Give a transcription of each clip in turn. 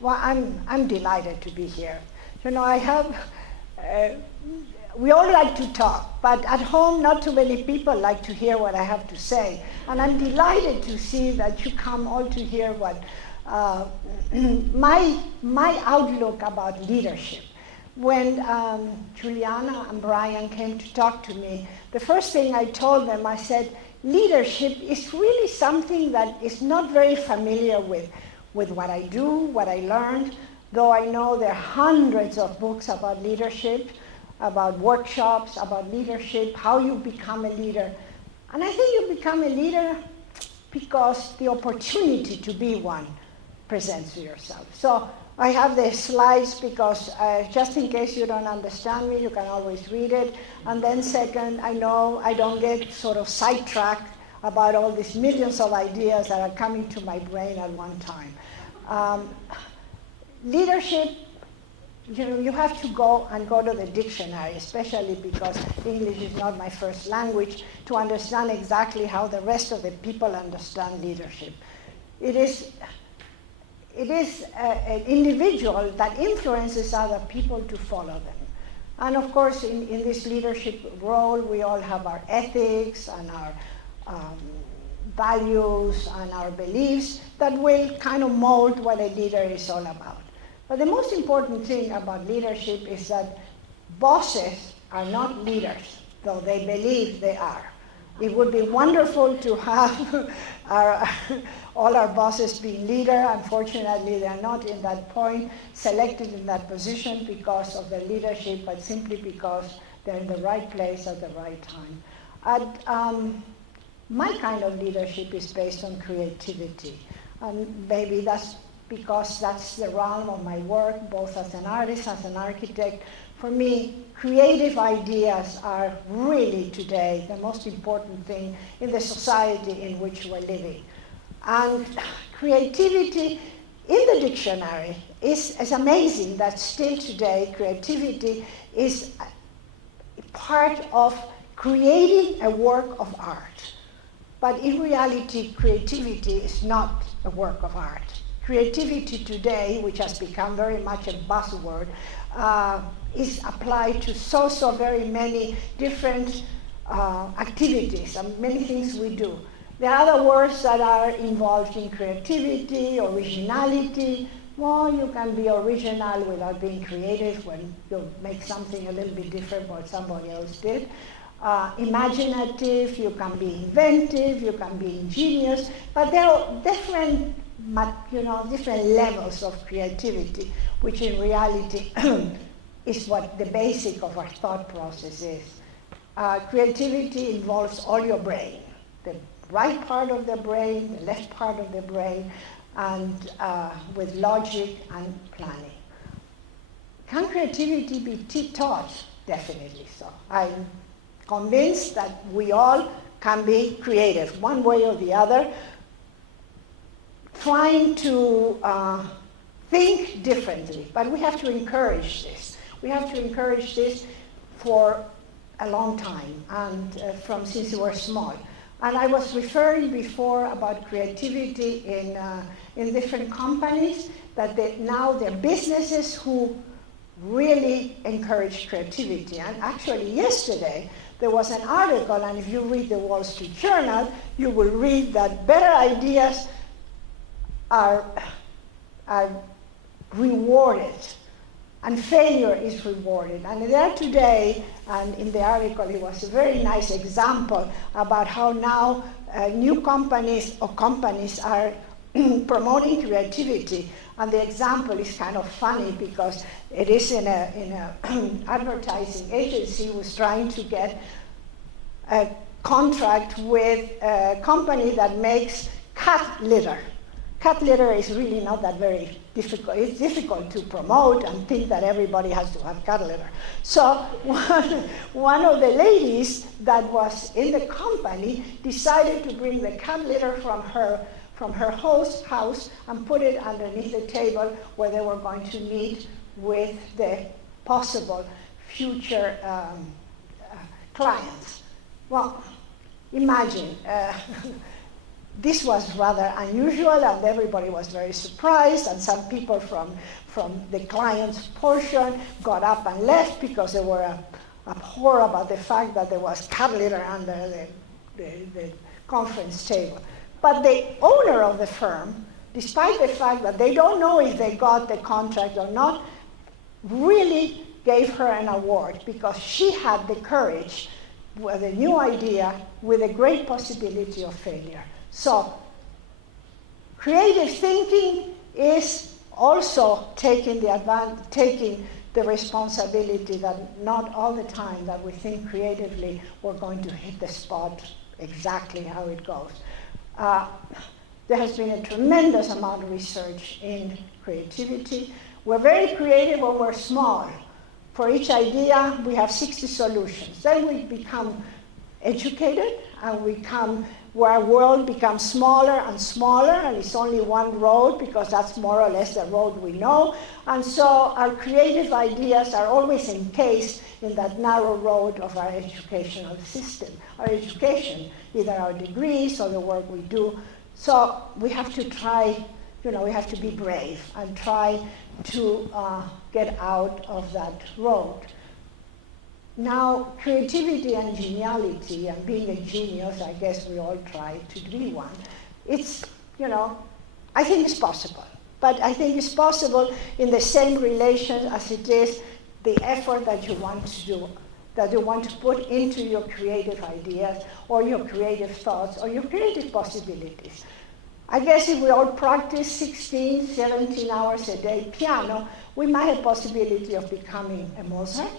Well, I'm delighted to be here. You know, we all like to talk, but at home, not too many people like to hear what I have to say. And I'm delighted to see that you come all to hear what my outlook about leadership. When Juliana and Brian came to talk to me, the first thing I told them, I said, leadership is really something that is not very familiar with what I do, what I learned, though I know there are hundreds of books about leadership, about workshops, about leadership, how you become a leader. And I think you become a leader because the opportunity to be one presents to yourself. So I have the slides because just in case you don't understand me, you can always read it. And then second, I know I don't get sort of sidetracked about all these millions of ideas that are coming to my brain at one time. Leadership, you know, you have to go to the dictionary, especially because English is not my first language, to understand exactly how the rest of the people understand leadership. It is an individual that influences other people to follow them. And of course, in this leadership role, we all have our ethics and our values and our beliefs that will kind of mold what a leader is all about. But the most important thing about leadership is that bosses are not leaders, though they believe they are. It would be wonderful to have all our bosses being leader. Unfortunately, they are not in that point, selected in that position because of their leadership, but simply because they're in the right place at the right time. My kind of leadership is based on creativity. And maybe that's because that's the realm of my work, both as an artist, as an architect. For me, creative ideas are really today the most important thing in the society in which we're living. And creativity in the dictionary is amazing that still today creativity is part of creating a work of art. But in reality, creativity is not a work of art. Creativity today, which has become very much a buzzword, is applied to so very many different activities and many things we do. There are other words that are involved in creativity, originality. Well, you can be original without being creative when you make something a little bit different from what somebody else did. Imaginative, you can be inventive, you can be ingenious, but there are different levels of creativity, which in reality is what the basic of our thought process is. Creativity involves all your brain, the right part of the brain, the left part of the brain, and with logic and planning. Can creativity be taught? Definitely so. I'm convinced that we all can be creative, one way or the other, trying to think differently. But we have to encourage this. We have to encourage this for a long time, and since we were small. And I was referring before about creativity in different companies, that now there are businesses who really encourage creativity. And actually yesterday, there was an article, and if you read the Wall Street Journal, you will read that better ideas are rewarded, and failure is rewarded. And there today, and in the article, it was a very nice example about how now new companies are promoting creativity. And the example is kind of funny because it is in a advertising agency who was trying to get a contract with a company that makes cat litter. Cat litter is really not that very difficult. It's difficult to promote and think that everybody has to have cat litter. So one of the ladies that was in the company decided to bring the cat litter from her host house and put it underneath the table where they were going to meet with the possible future clients. Well, imagine this was rather unusual, and everybody was very surprised, and some people from the client's portion got up and left because they were abhorred about the fact that there was cat litter under the conference table. But the owner of the firm, despite the fact that they don't know if they got the contract or not, really gave her an award because she had the courage with a new idea with a great possibility of failure. So creative thinking is also taking the responsibility that not all the time that we think creatively we're going to hit the spot exactly how it goes. There has been a tremendous amount of research in creativity. We're very creative when we're small. For each idea, we have 60 solutions. Then we become educated, and where our world becomes smaller and smaller, and it's only one road because that's more or less the road we know. And so our creative ideas are always encased in that narrow road of our educational system, our education, either our degrees or the work we do. So we have to try, we have to be brave and try to get out of that road. Now, creativity and geniality and being a genius, I guess we all try to be one. It's, I think it's possible. But I think it's possible in the same relation as it is the effort that you want to do, that you want to put into your creative ideas or your creative thoughts or your creative possibilities. I guess if we all practice 16, 17 hours a day piano, we might have possibility of becoming a Mozart.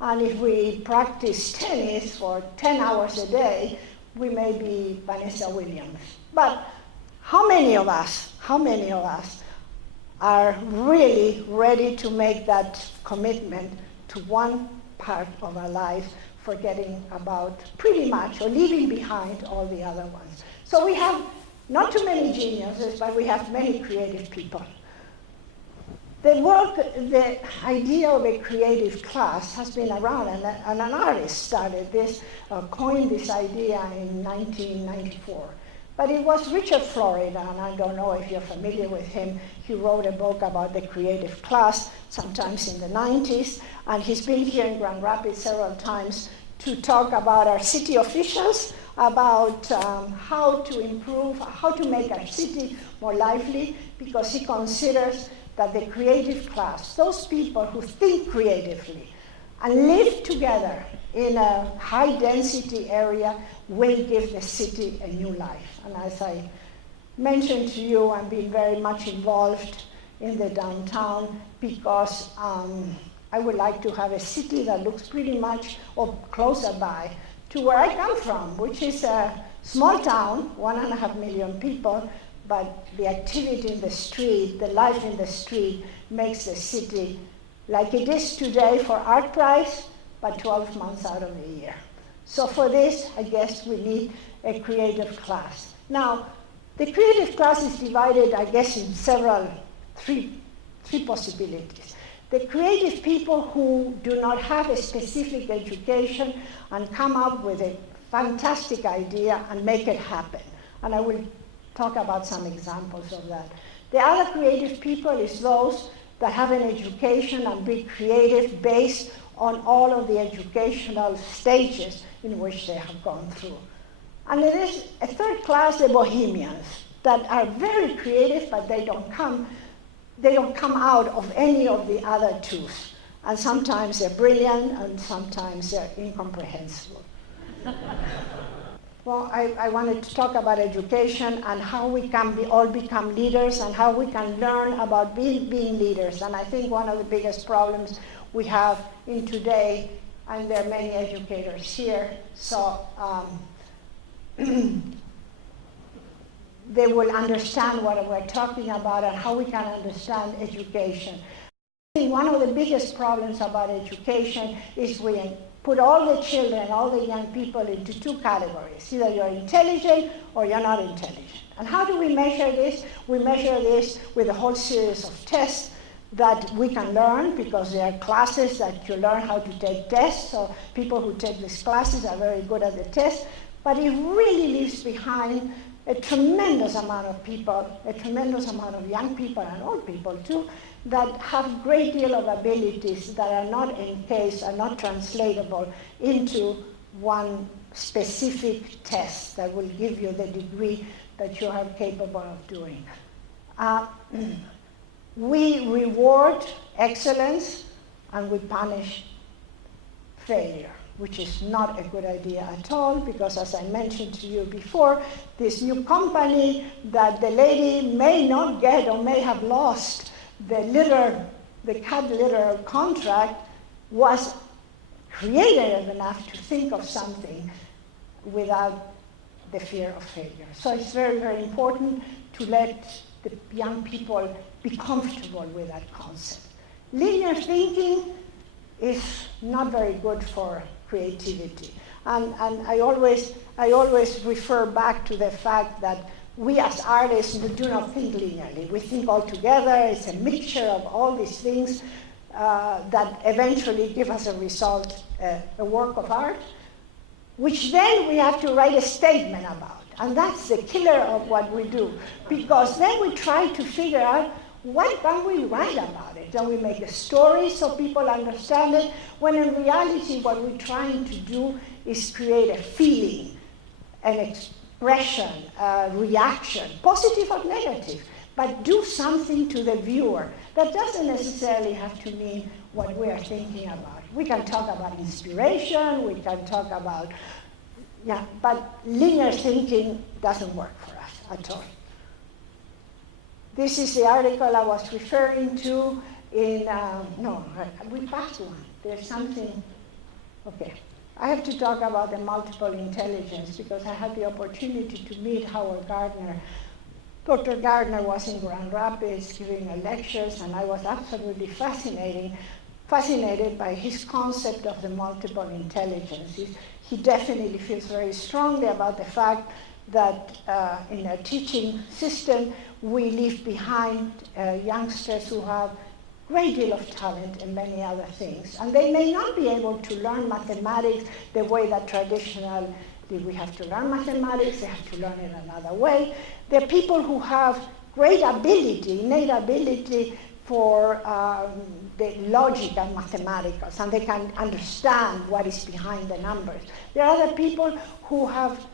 And if we practice tennis for 10 hours a day, we may be Vanessa Williams. But how many of us are really ready to make that commitment to one part of our life, forgetting about pretty much or leaving behind all the other ones? So we have not too many geniuses, but we have many creative people. The idea of a creative class has been around, and an artist started this, coined this idea in 1994. But it was Richard Florida, and I don't know if you're familiar with him. He wrote a book about the creative class, sometimes in the 90s, and he's been here in Grand Rapids several times to talk about our city officials, about how to improve, how to make our city more lively, because he considers that the creative class, those people who think creatively and live together in a high-density area, will give the city a new life. And as I mentioned to you, I'm being very much involved in the downtown because I would like to have a city that looks pretty much or closer by to where I come from, which is a small town, 1.5 million people, but the activity in the street, the life in the street, makes the city like it is today for art price, but 12 months out of the year. So for this, I guess we need a creative class. Now, the creative class is divided, I guess, in three possibilities. The creative people who do not have a specific education and come up with a fantastic idea and make it happen. And I will talk about some examples of that. The other creative people is those that have an education and be creative based on all of the educational stages in which they have gone through. And there is a third class, the bohemians, that are very creative, but they don't come out of any of the other two. And sometimes they're brilliant, and sometimes they're incomprehensible. Well, I wanted to talk about education and how we can all become leaders and how we can learn about being leaders. And I think one of the biggest problems we have in today, and there are many educators here, so they will understand what we're talking about and how we can understand education. I think one of the biggest problems about education is we put all the children, all the young people into two categories. Either you're intelligent or you're not intelligent. And how do we measure this? We measure this with a whole series of tests that we can learn, because there are classes that you learn how to take tests, so people who take these classes are very good at the test, but it really leaves behind a tremendous amount of people, a tremendous amount of young people and old people too, that have a great deal of abilities that are not encased, are not translatable into one specific test that will give you the degree that you are capable of doing. We reward excellence and we punish failure, which is not a good idea at all, because as I mentioned to you before, this new company that the lady may not get or may have lost the cat litter contract was creative enough to think of something without the fear of failure. So it's very, very important to let the young people be comfortable with that concept. Linear thinking is not very good for creativity. And I always refer back to the fact that we as artists do not think linearly. We think all together. It's a mixture of all these things that eventually give us a result, a work of art, which then we have to write a statement about. And that's the killer of what we do, because then we try to figure out what can we write about it. And we make a story so people understand it, when in reality what we're trying to do is create a feeling, an expression, a reaction, positive or negative, but do something to the viewer. That doesn't necessarily have to mean what we are thinking about. We can talk about inspiration, we can talk about, but linear thinking doesn't work for us at all. This is the article I was referring to in, we passed one. There's something, okay. I have to talk about the multiple intelligence because I had the opportunity to meet Howard Gardner. Dr. Gardner was in Grand Rapids giving lectures, and I was absolutely fascinated by his concept of the multiple intelligence. He definitely feels very strongly about the fact that in a teaching system, we leave behind youngsters who have a great deal of talent and many other things. And they may not be able to learn mathematics the way that traditionally we have to learn mathematics, they have to learn it another way. There are people who have great ability, innate ability for the logic and mathematics, and they can understand what is behind the numbers. There are other people who have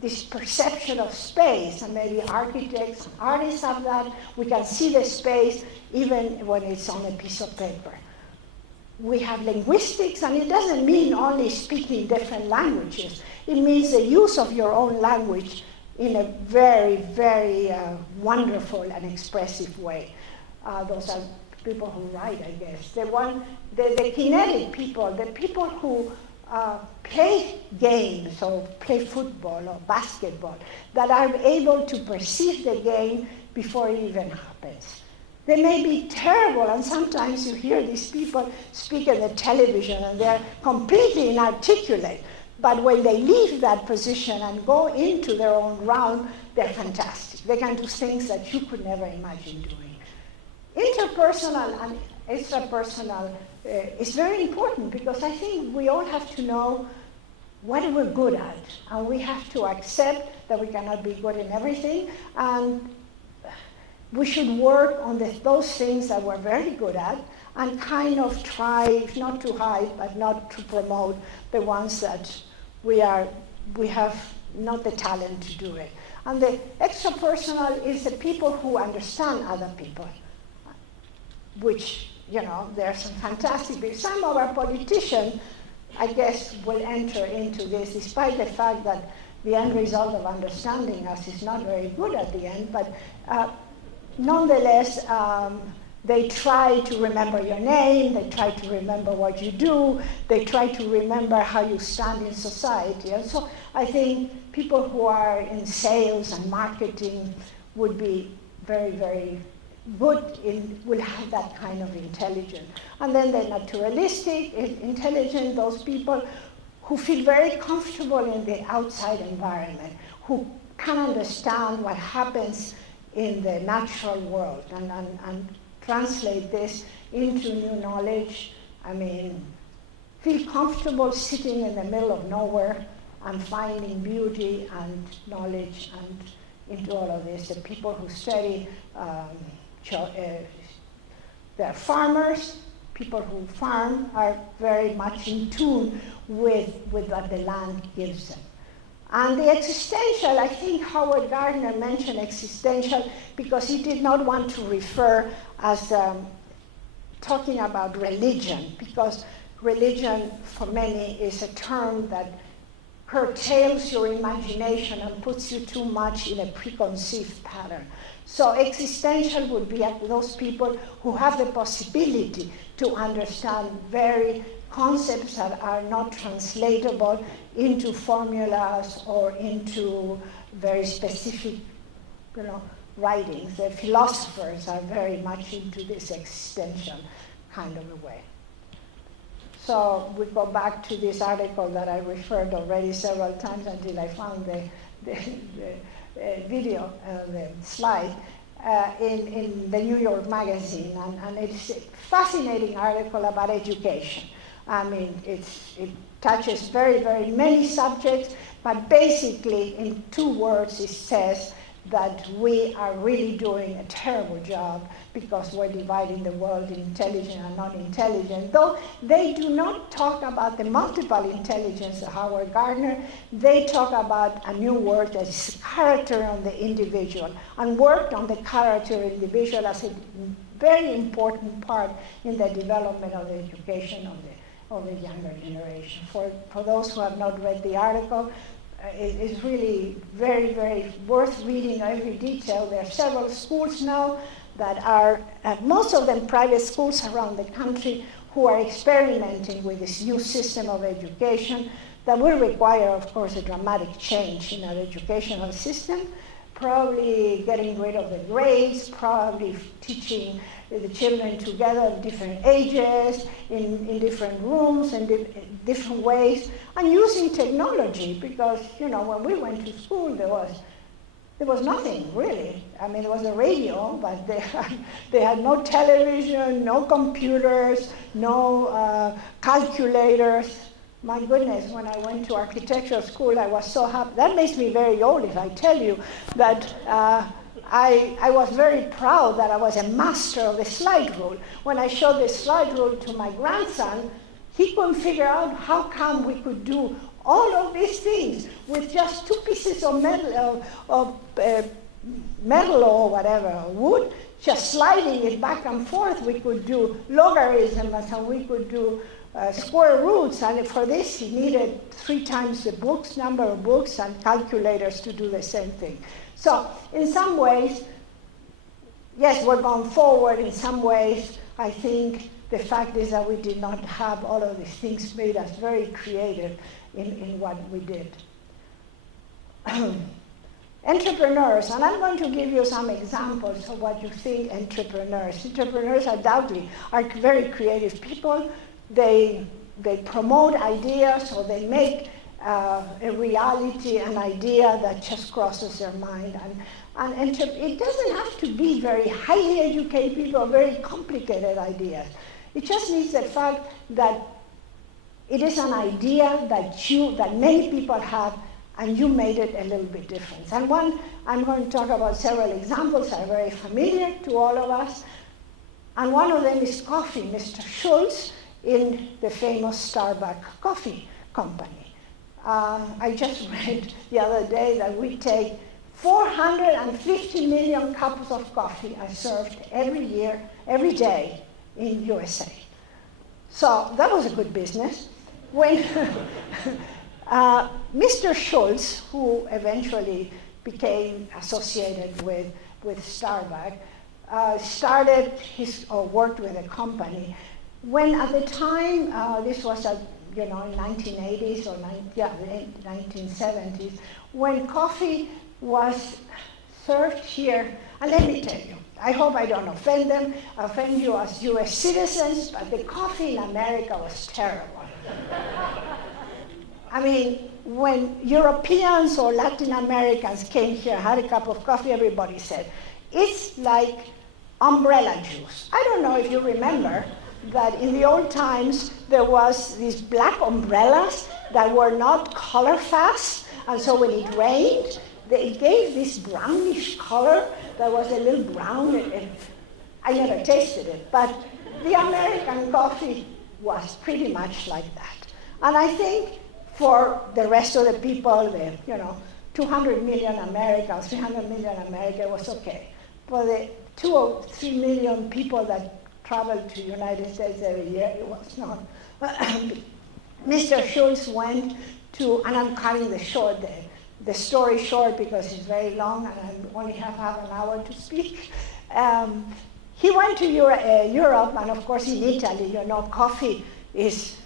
this perception of space, and maybe architects and artists have that. We can see the space even when it's on a piece of paper. We have linguistics, and it doesn't mean only speaking different languages. It means the use of your own language in a very, very wonderful and expressive way. Those are people who write, I guess. The kinetic people, the people who play games or play football or basketball, that are able to perceive the game before it even happens. They may be terrible, and sometimes you hear these people speak on the television and they're completely inarticulate, but when they leave that position and go into their own realm, they're fantastic. They can do things that you could never imagine doing. Interpersonal and extrapersonal is very important, because I think we all have to know what we're good at, and we have to accept that we cannot be good in everything, and we should work on those things that we're very good at and kind of try not to hide, but not to promote the ones that we have not the talent to do it. And the extrapersonal is the people who understand other people, which, there are some fantastic people. Some of our politicians, I guess, will enter into this, despite the fact that the end result of understanding us is not very good at the end, but nonetheless, they try to remember your name, they try to remember what you do, they try to remember how you stand in society. And so I think people who are in sales and marketing would be very, very good will have that kind of intelligence. And then the naturalistic, intelligent, those people who feel very comfortable in the outside environment, who can understand what happens in the natural world and translate this into new knowledge. I mean, feel comfortable sitting in the middle of nowhere and finding beauty and knowledge and into all of this. The people who study, they're farmers. People who farm are very much in tune with what the land gives them. And the existential, I think Howard Gardner mentioned existential because he did not want to refer as talking about religion, because religion for many is a term that curtails your imagination and puts you too much in a preconceived pattern. So existential would be those people who have the possibility to understand very concepts that are not translatable into formulas or into very specific, writings. The philosophers are very much into this existential kind of a way. So we go back to this article that I referred already several times until I found the video, the slide, in the New York Magazine. And it's a fascinating article about education. I mean, it touches very, very many subjects, but basically in 2 words it says that we are really doing a terrible job because we're dividing the world in intelligent and non-intelligent. Though they do not talk about the multiple intelligence of Howard Gardner, they talk about a new word that is character on the individual, and worked on the character of the individual as a very important part in the development of the education of the younger generation. For those who have not read the article, it is really very, very worth reading every detail. There are several schools now that are, most of them private schools around the country, who are experimenting with this new system of education that will require, of course, a dramatic change in our educational system, probably getting rid of the grades, probably teaching the children together at different ages, in different rooms, and different ways, and using technology, because, when we went to school, there was nothing, really. I mean, there was a radio, but they had no television, no computers, no calculators. My goodness, when I went to architectural school, I was so happy. That makes me very old if I tell you that I was very proud that I was a master of the slide rule. When I showed the slide rule to my grandson, he couldn't figure out how come we could do all of these things with just 2 pieces of metal, metal or whatever, wood, just sliding it back and forth. We could do logarithms and we could do square roots, and for this he needed 3 times the number of books and calculators to do the same thing. So in some ways, yes, we're going forward. In some ways, I think the fact is that we did not have all of these things made us very creative in what we did. Entrepreneurs, and I'm going to give you some examples of what you think entrepreneurs. Entrepreneurs undoubtedly are very creative people. They promote ideas, or they make a reality, an idea that just crosses their mind. And it doesn't have to be very highly educated people or very complicated ideas. It just needs the fact that it is an idea that many people have, and you made it a little bit different. And I'm going to talk about several examples that are very familiar to all of us. And one of them is coffee. Mr. Schultz in the famous Starbucks coffee company. I just read the other day that we take 450 million cups of coffee are served every day in USA. So that was a good business. When Mr. Schultz, who eventually became associated with Starbucks, worked with a company, when at the time, this was in 1980s or 1970s, when coffee was served here, and let me tell you, I hope I don't offend you as US citizens, but the coffee in America was terrible. I mean, when Europeans or Latin Americans came here, had a cup of coffee, everybody said, it's like umbrella juice. I don't know if you remember that in the old times there was these black umbrellas that were not color fast, and so when it rained, they gave this brownish color that was a little brown. And I never tasted it, but the American coffee was pretty much like that. And I think for the rest of the people, the 200 million Americans, 300 million America was okay. For the 2 or 3 million people that traveled to the United States every year, it was not. Mr. Schultz went to, and I'm cutting the story short because it's very long and I only have half an hour to speak. He went to Europe, and of course in Italy, coffee is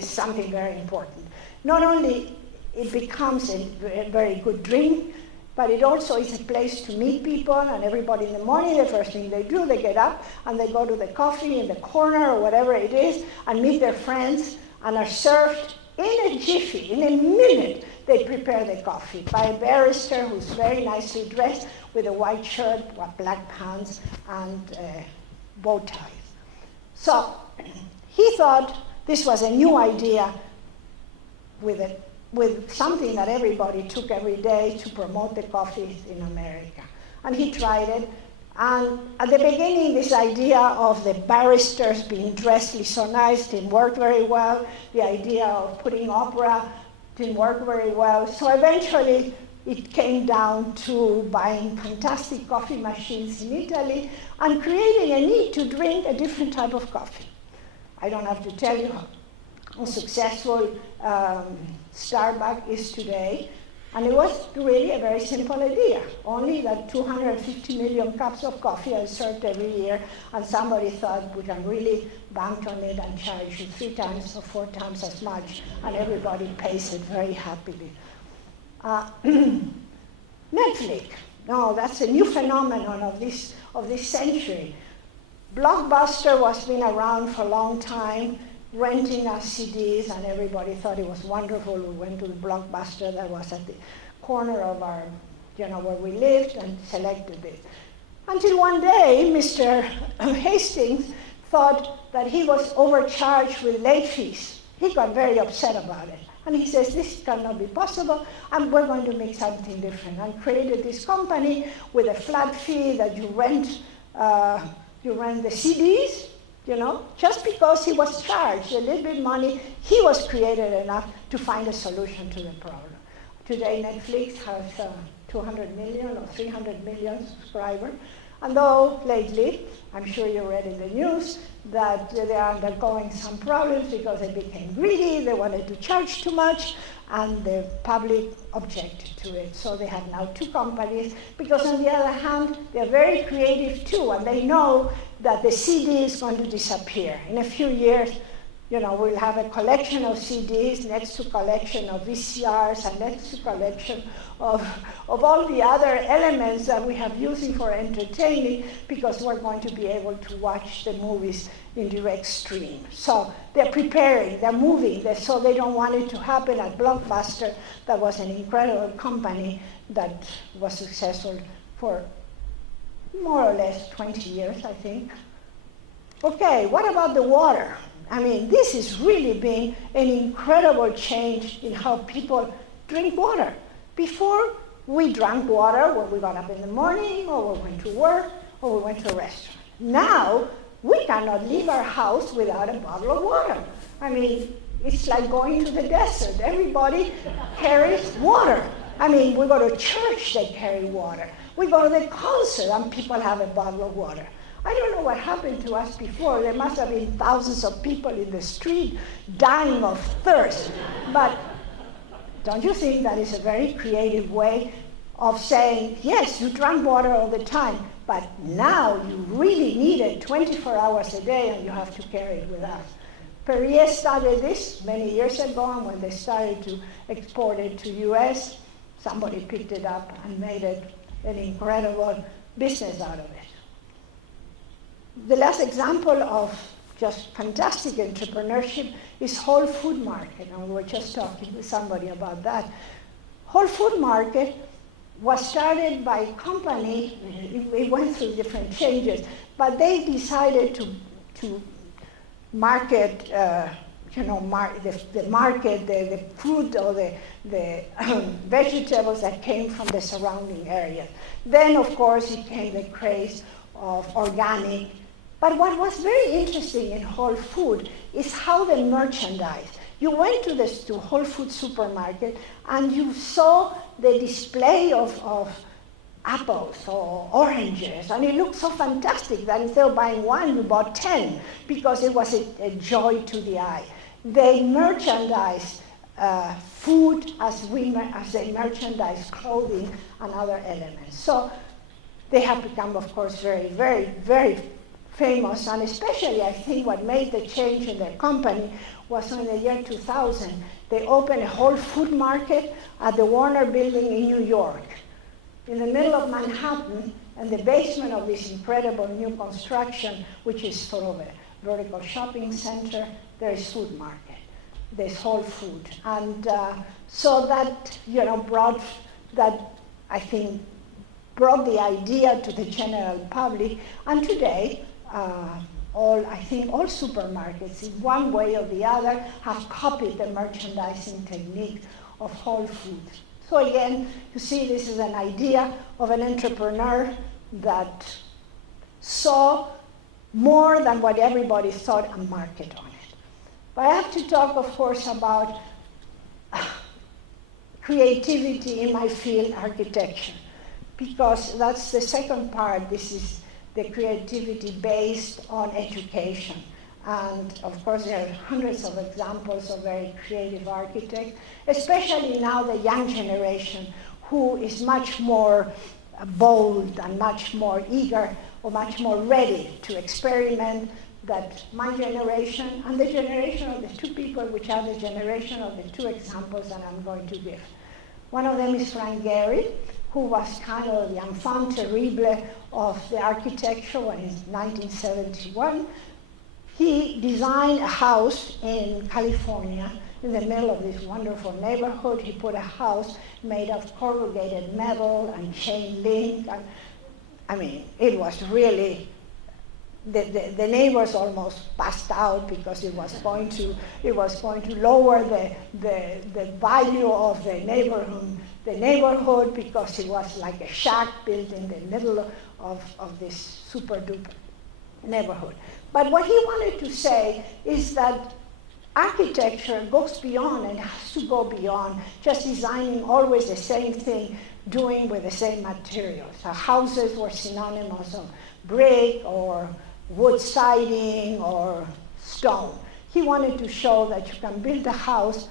something very important. Not only it becomes a very good drink, but it also is a place to meet people, and everybody in the morning, the first thing they do, they get up and they go to the coffee in the corner or whatever it is and meet their friends and are served in a jiffy, in a minute. They prepare the coffee by a barrister who's very nicely dressed with a white shirt, black pants, and bow ties. So he thought this was a new idea with something that everybody took every day to promote the coffee in America. And he tried it. And at the beginning, this idea of the barristers being dressed so nice didn't work very well. The idea of putting opera didn't work very well. So eventually, it came down to buying fantastic coffee machines in Italy and creating a need to drink a different type of coffee. I don't have to tell you how successful Starbucks is today. And it was really a very simple idea. Only that 250 million cups of coffee are served every year, and somebody thought we can really bank on it and charge you 3 times or 4 times as much, and everybody pays it very happily. Netflix, no, that's a new phenomenon of this century. Blockbuster was been around for a long time, renting us CDs, and everybody thought it was wonderful. We went to the Blockbuster that was at the corner of our, where we lived, and selected it. Until one day, Mr. Hastings thought that he was overcharged with late fees. He got very upset about it. And he says, this cannot be possible, and we're going to make something different. And created this company with a flat fee that you rent the CDs, just because he was charged a little bit money, he was creative enough to find a solution to the problem. Today, Netflix has 200 million or 300 million subscribers, and though lately, I'm sure you read in the news, that they are undergoing some problems because they became greedy, they wanted to charge too much, and the public objected to it. So they have now 2 companies, because on the other hand, they're very creative too, and they know that the CD is going to disappear. In a few years, we'll have a collection of CDs next to collection of VCRs and next to collection of all the other elements that we have using for entertaining, because we're going to be able to watch the movies in direct stream. So they're preparing, they're moving, so they don't want it to happen at Blockbuster. That was an incredible company that was successful for more or less 20 years, I think. Okay, what about the water? I mean, this is really been an incredible change in how people drink water. Before, we drank water when we got up in the morning, or we went to work, or we went to a restaurant. Now, we cannot leave our house without a bottle of water. I mean, it's like going to the desert. Everybody carries water. I mean, we go to church, they carry water. We go to the concert, and people have a bottle of water. I don't know what happened to us before. There must have been thousands of people in the street dying of thirst. But don't you think that is a very creative way of saying, yes, you drank water all the time, but now you really need it 24 hours a day, and you have to carry it with us. Perrier started this many years ago, and when they started to export it to US, somebody picked it up and made it an incredible business out of it. The last example of just fantastic entrepreneurship is Whole Food Market, and we were just talking with somebody about that. Whole Food Market was started by a company. It went through different changes, but they decided to market the market, the fruit or the vegetables that came from the surrounding areas. Then, of course, it came the craze of organic. But what was very interesting in Whole Food is how they merchandise. You went to Whole Foods supermarket and you saw the display of apples or oranges, and it looked so fantastic that instead of buying one, you bought 10 because it was a joy to the eye. They merchandise food as they merchandise clothing and other elements. So they have become, of course, very, very, very famous, and especially I think what made the change in their company was in the year 2000. They opened a Whole Food market at the Warner Building in New York. In the middle of Manhattan, and the basement of this incredible new construction, which is sort of a vertical shopping center, there is food market. There's Whole Food. And so that, brought the idea to the general public. And today, all supermarkets, in one way or the other, have copied the merchandising technique of Whole Foods. So again, you see this is an idea of an entrepreneur that saw more than what everybody thought and market on it. But I have to talk, of course, about creativity in my field, architecture, because that's the second part. This is the creativity based on education. And of course, there are hundreds of examples of very creative architects, especially now the young generation, who is much more bold and much more eager or much more ready to experiment than my generation and the generation of the two people, which are the generation of the two examples that I'm going to give. One of them is Frank Gehry, who was kind of the enfant terrible of the architecture when in 1971. He designed a house in California in the middle of this wonderful neighborhood. He put a house made of corrugated metal and chain link. And, it was really, the neighbors almost passed out because it was going to lower the value of the neighborhood because it was like a shack built in the middle of this super duper neighborhood. But what he wanted to say is that architecture goes beyond and has to go beyond just designing always the same thing, doing with the same materials. So houses were synonymous of brick or wood siding or stone. He wanted to show that you can build a house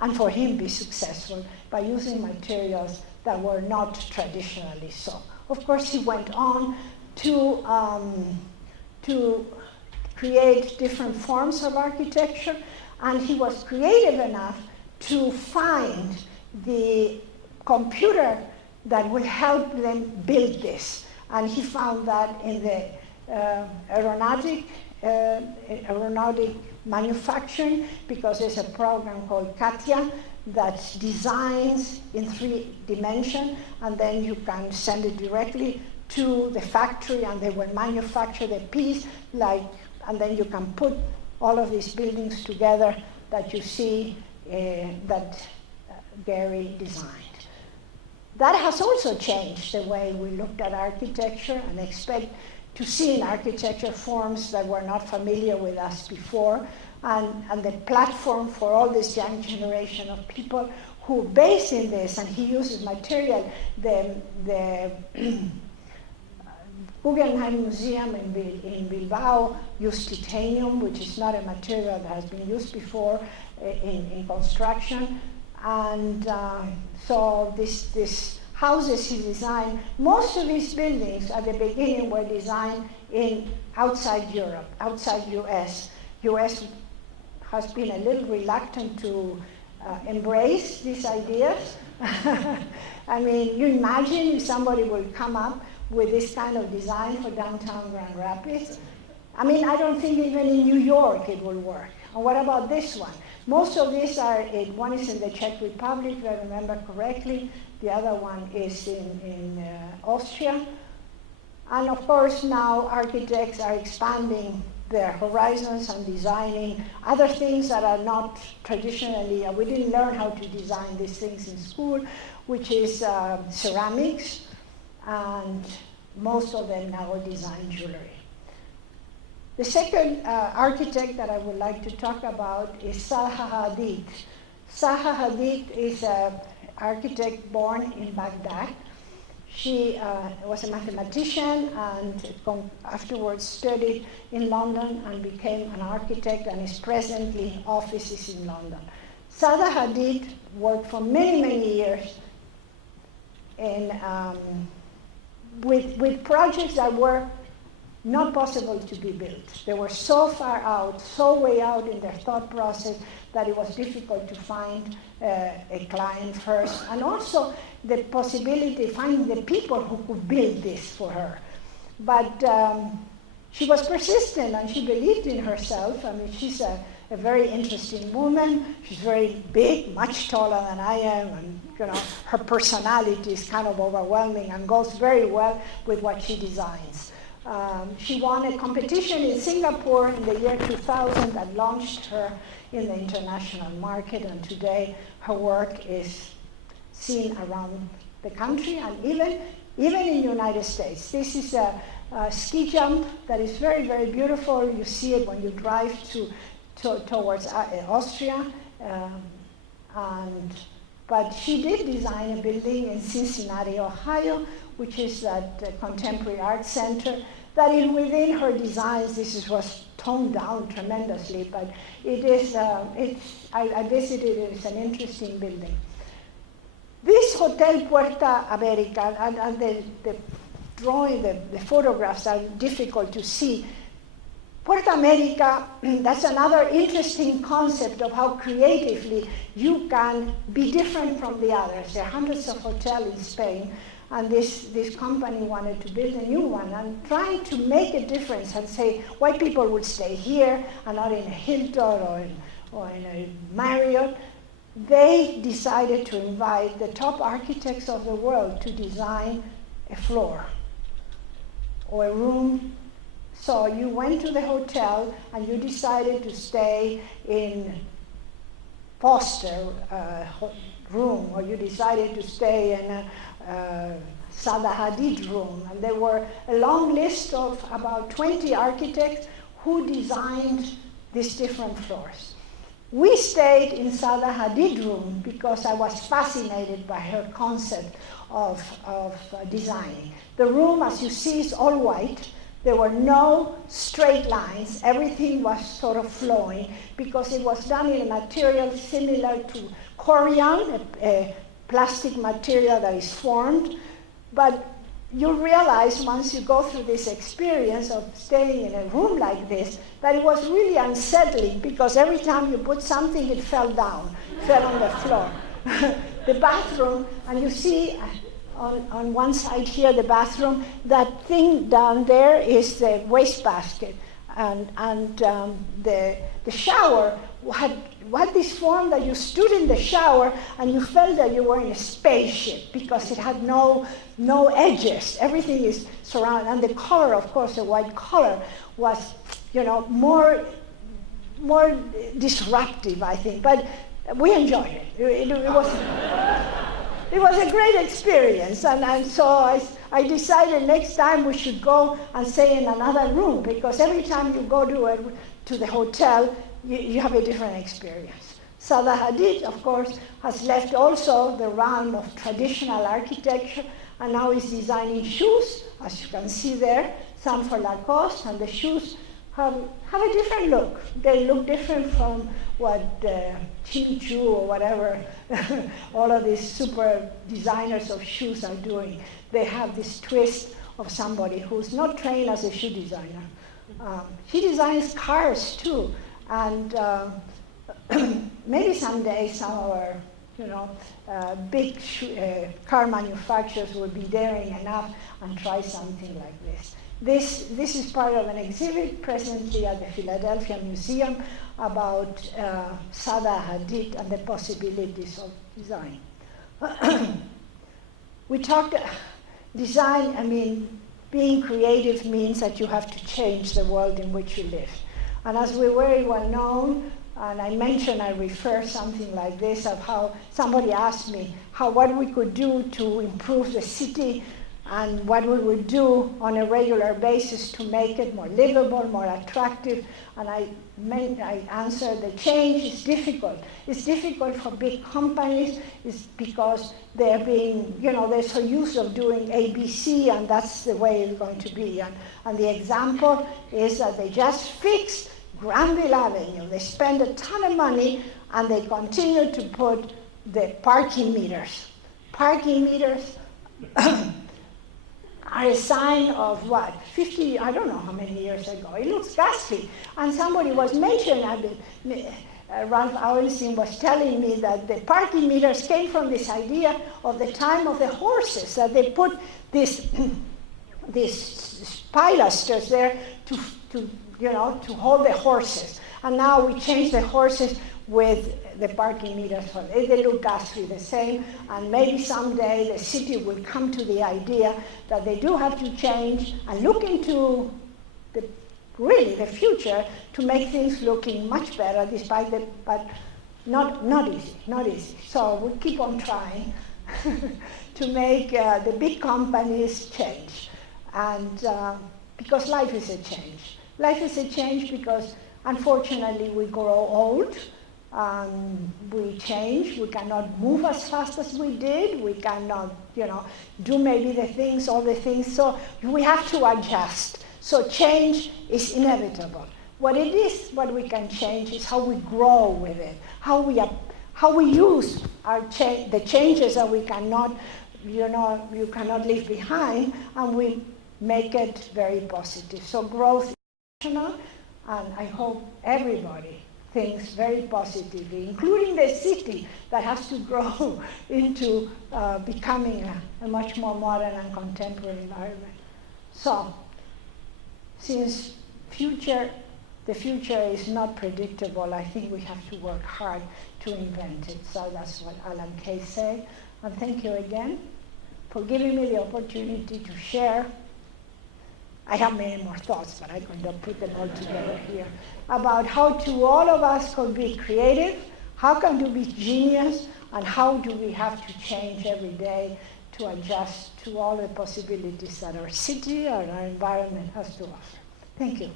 and for him be successful by using materials that were not traditionally so. Of course, he went on to create different forms of architecture, and he was creative enough to find the computer that will help them build this. And he found that in the aeronautic manufacturing, because there's a program called CATIA that designs in 3 dimensions, and then you can send it directly to the factory and they will manufacture the piece, and then you can put all of these buildings together that you see that Gehry designed. That has also changed the way we looked at architecture and expect to see in architecture forms that were not familiar with us before, and the platform for all this young generation of people who based in this, and he uses material, the Guggenheim Museum in Bilbao used titanium, which is not a material that has been used before in construction. And so this houses he designed, most of these buildings at the beginning were designed outside Europe, outside US. US has been a little reluctant to embrace these ideas. You imagine if somebody will come up with this kind of design for downtown Grand Rapids. I don't think even in New York it will work. And what about this one? Most of these one is in the Czech Republic, if I remember correctly. The other one is in Austria. And of course now architects are expanding their horizons and designing other things that are not traditionally, we didn't learn how to design these things in school, which is ceramics, and most of them now design jewelry. The second architect that I would like to talk about is Zaha Hadid. Zaha Hadid is an architect born in Baghdad. She was a mathematician and afterwards studied in London and became an architect and is presently offices in London. Zaha Hadid worked for many, many years with projects that were not possible to be built. They were so far out, so way out in their thought process that it was difficult to find a client first, and also the possibility of finding the people who could build this for her. But she was persistent and she believed in herself. I mean, she's a very interesting woman. She's very big, much taller than I am, and her personality is kind of overwhelming and goes very well with what she designs. She won a competition in Singapore in the year 2000 that launched her in the international market, and today her work is seen around the country and even in the United States. This is a ski jump that is very, very beautiful. You see it when you drive towards Austria. But she did design a building in Cincinnati, Ohio, which is that Contemporary Art Center. That is within her designs. This was toned down tremendously, but it is. I visited it. It's an interesting building. This Hotel Puerta America, and the drawing, the photographs are difficult to see. Puerta America, that's another interesting concept of how creatively you can be different from the others. There are hundreds of hotels in Spain, and this company wanted to build a new one and trying to make a difference and say why people would stay here and not in a Hilton or in a Marriott. They decided to invite the top architects of the world to design a floor or a room. So you went to the hotel and you decided to stay in Foster room, or you decided to stay in a Zaha Hadid room. And there were a long list of about 20 architects who designed these different floors. We stayed in Zaha Hadid room because I was fascinated by her concept of designing. The room, as you see, is all white. There were no straight lines. Everything was sort of flowing because it was done in a material similar to corian, a plastic material that is formed. But you realize once you go through this experience of staying in a room like this, that it was really unsettling because every time you put something, it fell down, fell on the floor. The bathroom, and you see on one side here, the bathroom, that thing down there is the wastebasket. And the shower had this form that you stood in the shower and you felt that you were in a spaceship because it had no edges. Everything is surrounded. And the color, of course, the white color was, more disruptive, I think. But we enjoyed it. It was a great experience. And so I decided next time we should go and stay in another room because every time you go to the hotel, you have a different experience. Zaha Hadid, of course, has left also the realm of traditional architecture and now is designing shoes, as you can see there, some for Lacoste, and the shoes have a different look. They look different from what Jimmy Choo or whatever, all of these super designers of shoes are doing. They have this twist of somebody who's not trained as a shoe designer. She designs cars too, and maybe someday some of our big car manufacturers will be daring enough and try something like this. This is part of an exhibit presently at the Philadelphia Museum about Zaha Hadid and the possibilities of design. We talked design, being creative means that you have to change the world in which you live. And as we very well know, and I mentioned, I refer something like this of how somebody asked me what we could do to improve the city and what we would do on a regular basis to make it more livable, more attractive. And I answered the change is difficult. It's difficult for big companies. It's because they're being, they're so used of doing ABC, and that's the way it's going to be. And the example is that they just fixed Granville Avenue. They spend a ton of money, and they continue to put the parking meters. Parking meters are a sign of 50, I don't know how many years ago. It looks ghastly. And somebody was mentioning, Ralph Auelstein was telling me that the parking meters came from this idea of the time of the horses, that they put these pilasters there to hold the horses. And now we change the horses with the parking meters. They look ghastly the same, and maybe someday the city will come to the idea that they do have to change and look into the future to make things looking much better, but not easy. So we keep on trying to make the big companies change, and because life is a change. Life is a change because, unfortunately, we grow old, we change, we cannot move as fast as we did, we cannot, do maybe all the things, so we have to adjust. So change is inevitable. What we can change is how we grow with it, how we use the changes that we cannot, you cannot leave behind, and we make it very positive. So growth, and I hope everybody thinks very positively, including the city that has to grow into becoming a much more modern and contemporary environment. So, since the future is not predictable, I think we have to work hard to invent it. So that's what Alan Kay said. And thank you again for giving me the opportunity to share. I have many more thoughts, but I could not put them all together here, about how all of us could be creative, how can we be genius, and how do we have to change every day to adjust to all the possibilities that our city and our environment has to offer. Thank you.